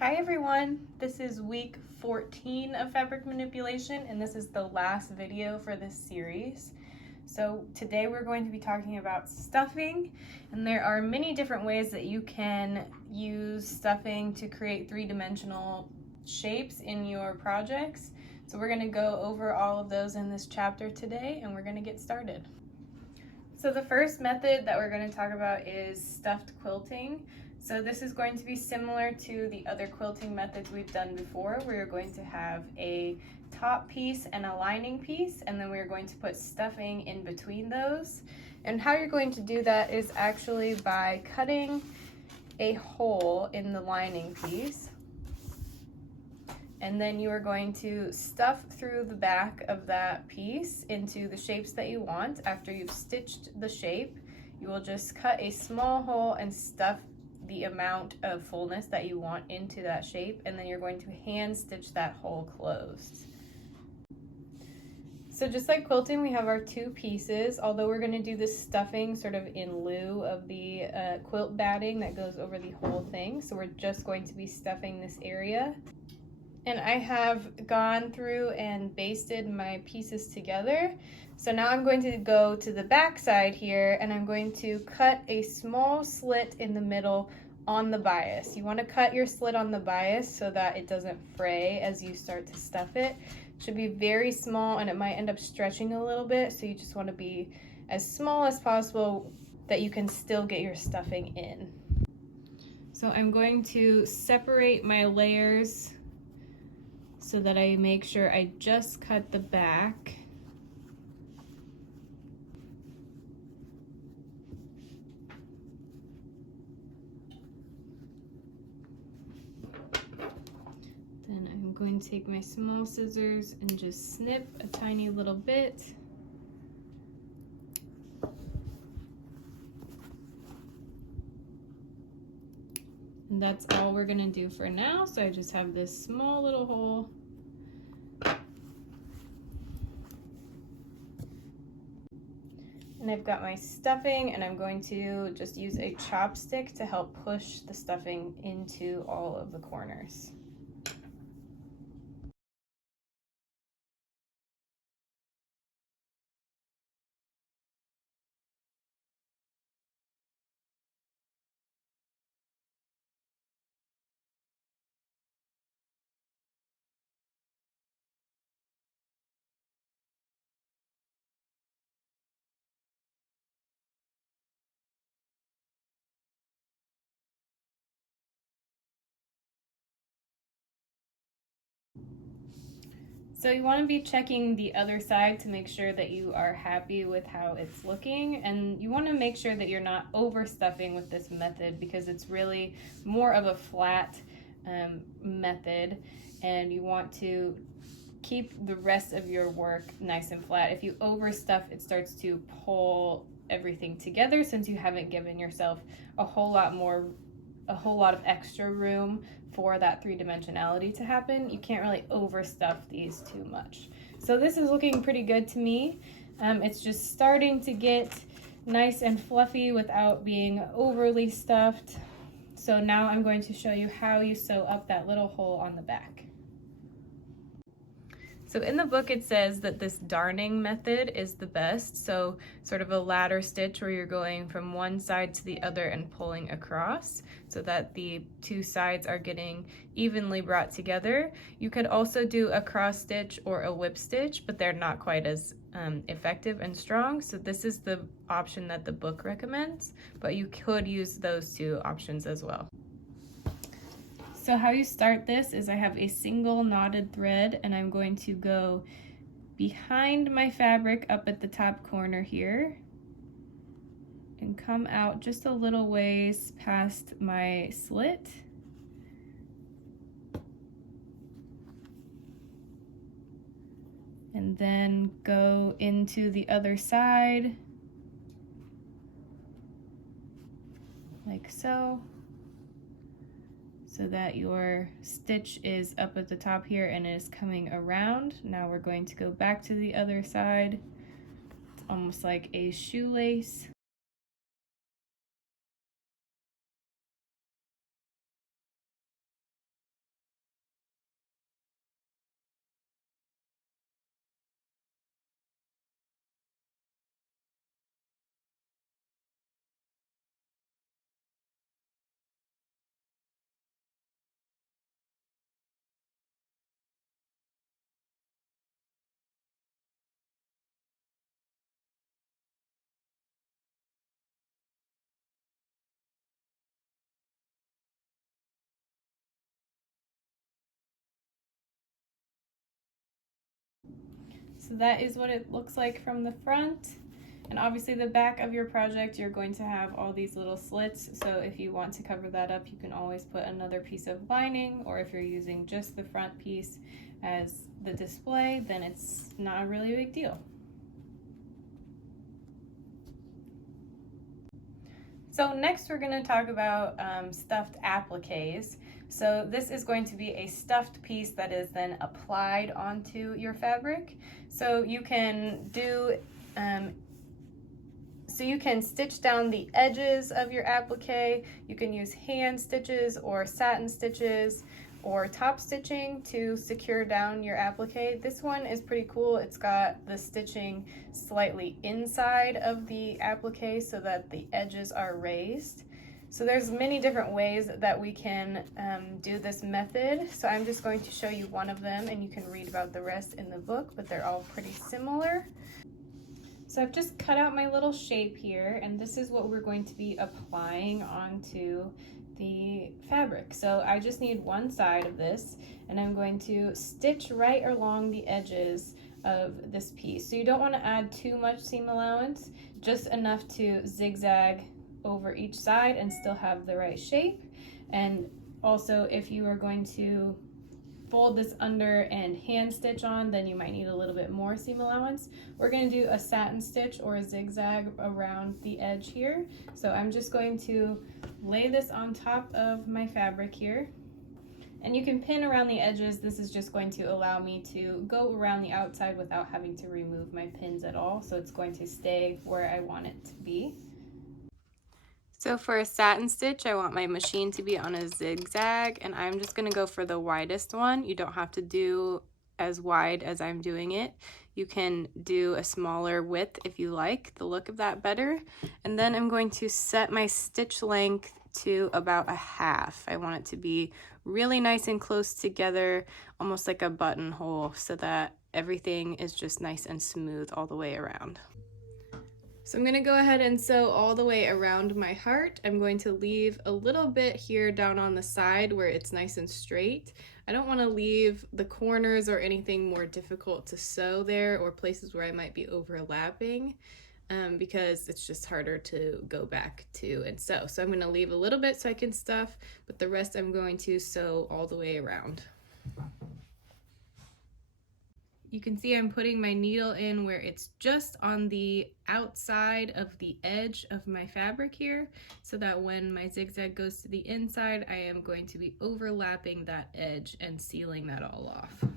Hi everyone, this is week 14 of fabric manipulation and this is the last video for this series. So today we're going to be talking about stuffing, and there are many different ways that you can use stuffing to create three-dimensional shapes in your projects. So we're going to go over all of those in this chapter today and we're going to get started. So the first method that we're going to talk about is stuffed quilting. So this is going to be similar to the other quilting methods we've done before. We're going to have a top piece and a lining piece, and then we're going to put stuffing in between those. And how you're going to do that is actually by cutting a hole in the lining piece. And then you are going to stuff through the back of that piece into the shapes that you want. After you've stitched the shape, you will just cut a small hole and stuff the amount of fullness that you want into that shape, and then you're going to hand stitch that hole closed. So just like quilting, we have our two pieces, although we're going to do this stuffing sort of in lieu of the quilt batting that goes over the whole thing. So we're just going to be stuffing this area. And I have gone through and basted my pieces together. So now I'm going to go to the back side here and I'm going to cut a small slit in the middle on the bias. You want to cut your slit on the bias so that it doesn't fray as you start to stuff it. It should be very small and it might end up stretching a little bit, so you just want to be as small as possible that you can still get your stuffing in. So I'm going to separate my layers so that I make sure I just cut the back. Then I'm going to take my small scissors and just snip a tiny little bit. And that's all we're gonna do for now. So I just have this small little hole. And I've got my stuffing, and I'm going to just use a chopstick to help push the stuffing into all of the corners. So you want to be checking the other side to make sure that you are happy with how it's looking, and you want to make sure that you're not overstuffing with this method because it's really more of a flat method, and you want to keep the rest of your work nice and flat. If you overstuff, it starts to pull everything together since you haven't given yourself a whole lot of extra room for that three-dimensionality to happen. You can't really overstuff these too much. So this is looking pretty good to me. It's just starting to get nice and fluffy without being overly stuffed. So now I'm going to show you how you sew up that little hole on the back. So in the book it says that this darning method is the best, so sort of a ladder stitch where you're going from one side to the other and pulling across so that the two sides are getting evenly brought together. You could also do a cross stitch or a whip stitch, but they're not quite as effective and strong, so this is the option that the book recommends, but you could use those two options as well. So how you start this is I have a single knotted thread, and I'm going to go behind my fabric up at the top corner here and come out just a little ways past my slit. And then go into the other side like so. So that your stitch is up at the top here and is coming around. Now we're going to go back to the other side. It's almost like a shoelace. So that is what it looks like from the front. And obviously the back of your project, you're going to have all these little slits. So if you want to cover that up, you can always put another piece of lining, or if you're using just the front piece as the display, then it's not a really big deal. So next we're going to talk about stuffed appliques. So this is going to be a stuffed piece that is then applied onto your fabric. So you can do you can stitch down the edges of your applique. You can use hand stitches or satin stitches or top stitching to secure down your applique. This one is pretty cool. It's got the stitching slightly inside of the applique so that the edges are raised. So there's many different ways that we can do this method. So I'm just going to show you one of them, and you can read about the rest in the book, but they're all pretty similar. So I've just cut out my little shape here, and this is what we're going to be applying onto the fabric. So I just need one side of this, and I'm going to stitch right along the edges of this piece. So you don't want to add too much seam allowance, just enough to zigzag over each side and still have the right shape. And also, if you are going to fold this under and hand stitch on, then you might need a little bit more seam allowance. We're going to do a satin stitch or a zigzag around the edge here. So I'm just going to lay this on top of my fabric here, and you can pin around the edges. This is just going to allow me to go around the outside without having to remove my pins at all, so it's going to stay where I want it to be. So for a satin stitch, I want my machine to be on a zigzag, and I'm just going to go for the widest one. You don't have to do as wide as I'm doing it. You can do a smaller width if you like the look of that better. And then I'm going to set my stitch length to about a half. I want it to be really nice and close together, almost like a buttonhole, so that everything is just nice and smooth all the way around. So I'm going to go ahead and sew all the way around my heart. I'm going to leave a little bit here down on the side where it's nice and straight. I don't want to leave the corners or anything more difficult to sew there, or places where I might be overlapping, because it's just harder to go back to and sew. So I'm going to leave a little bit so I can stuff, but the rest I'm going to sew all the way around. You can see I'm putting my needle in where it's just on the outside of the edge of my fabric here, so that when my zigzag goes to the inside, I am going to be overlapping that edge and sealing that all off.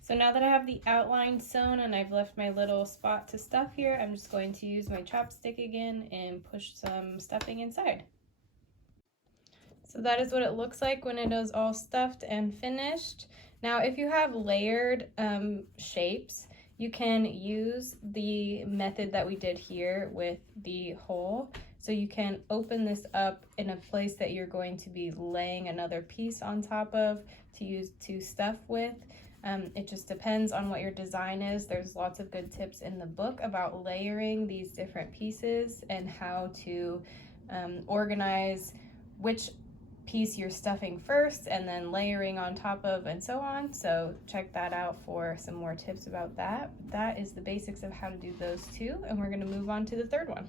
So now that I have the outline sewn and I've left my little spot to stuff here, I'm just going to use my chopstick again and push some stuffing inside. So that is what it looks like when it is all stuffed and finished. Now, if you have layered shapes, you can use the method that we did here with the hole. So you can open this up in a place that you're going to be laying another piece on top of to use to stuff with. It just depends on what your design is. There's lots of good tips in the book about layering these different pieces and how to organize which piece you're stuffing first and then layering on top of, and so on. So check that out for some more tips about that. That is the basics of how to do those two, and we're going to move on to the third one.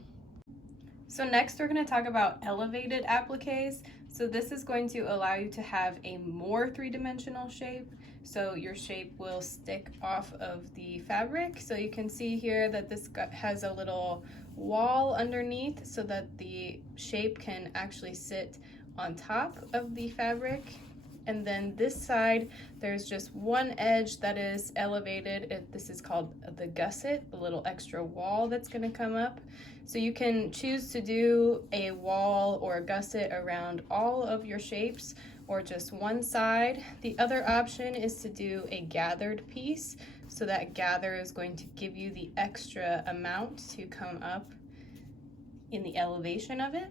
So next we're going to talk about elevated appliques. So this is going to allow you to have a more three-dimensional shape. So your shape will stick off of the fabric. So you can see here that this has a little wall underneath so that the shape can actually sit on top of the fabric And then this side, there's just one edge that is elevated. This is called the gusset, the little extra wall that's gonna come up. So you can choose to do a wall or a gusset around all of your shapes or just one side. The other option is to do a gathered piece. So that gather is going to give you the extra amount to come up in the elevation of it.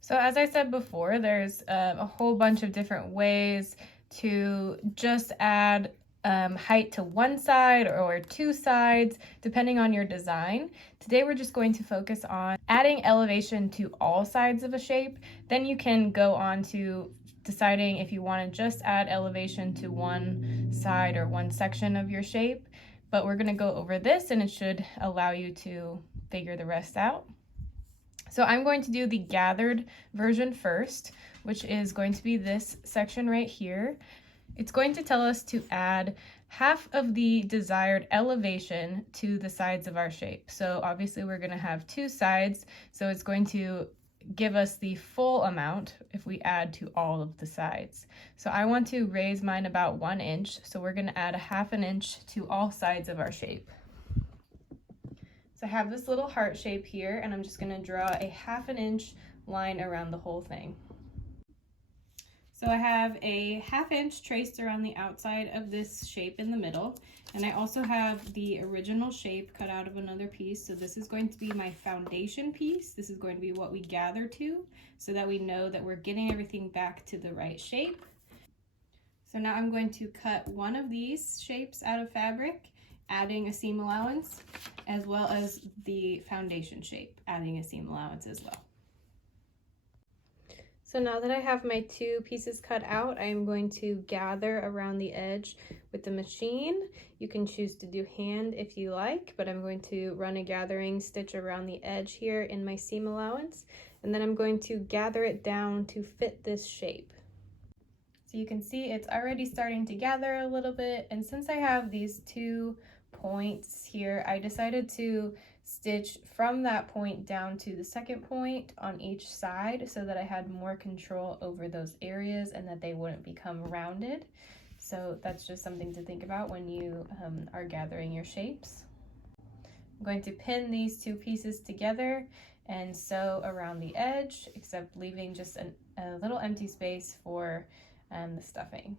So as I said before, there's a whole bunch of different ways to just add height to one side or two sides, depending on your design. Today we're just going to focus on adding elevation to all sides of a shape. Then you can go on to deciding if you want to just add elevation to one side or one section of your shape. But we're going to go over this and it should allow you to figure the rest out. So I'm going to do the gathered version first, which is going to be this section right here. It's going to tell us to add half of the desired elevation to the sides of our shape. So obviously we're going to have two sides, so it's going to give us the full amount if we add to all of the sides. So I want to raise mine about 1 inch, so we're going to add a 1/2 inch to all sides of our shape. So I have this little heart shape here, and I'm just going to draw a 1/2 inch line around the whole thing. So I have a 1/2 inch traced around the outside of this shape in the middle, and I also have the original shape cut out of another piece. So this is going to be my foundation piece. This is going to be what we gather to, so that we know that we're getting everything back to the right shape. So now I'm going to cut one of these shapes out of fabric, adding a seam allowance, as well as the foundation shape, adding a seam allowance as well. So now that I have my two pieces cut out, I am going to gather around the edge with the machine. You can choose to do hand if you like, but I'm going to run a gathering stitch around the edge here in my seam allowance, and then I'm going to gather it down to fit this shape. So you can see it's already starting to gather a little bit, and since I have these 2 points here, I decided to stitch from that point down to the second point on each side so that I had more control over those areas and that they wouldn't become rounded. So that's just something to think about when you are gathering your shapes. I'm going to pin these 2 pieces together and sew around the edge, except leaving just a little empty space for the stuffing.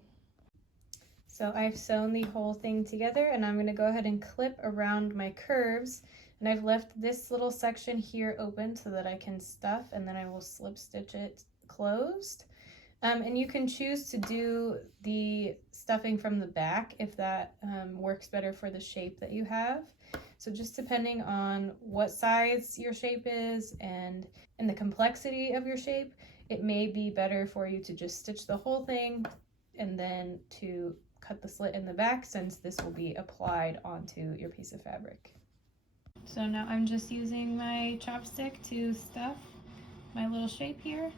So I've sewn the whole thing together, and I'm going to go ahead and clip around my curves, and I've left this little section here open so that I can stuff, and then I will slip stitch it closed. And you can choose to do the stuffing from the back if that works better for the shape that you have. So just depending on what size your shape is and the complexity of your shape, it may be better for you to just stitch the whole thing and then to cut the slit in the back, since this will be applied onto your piece of fabric. So now I'm just using my chopstick to stuff my little shape here.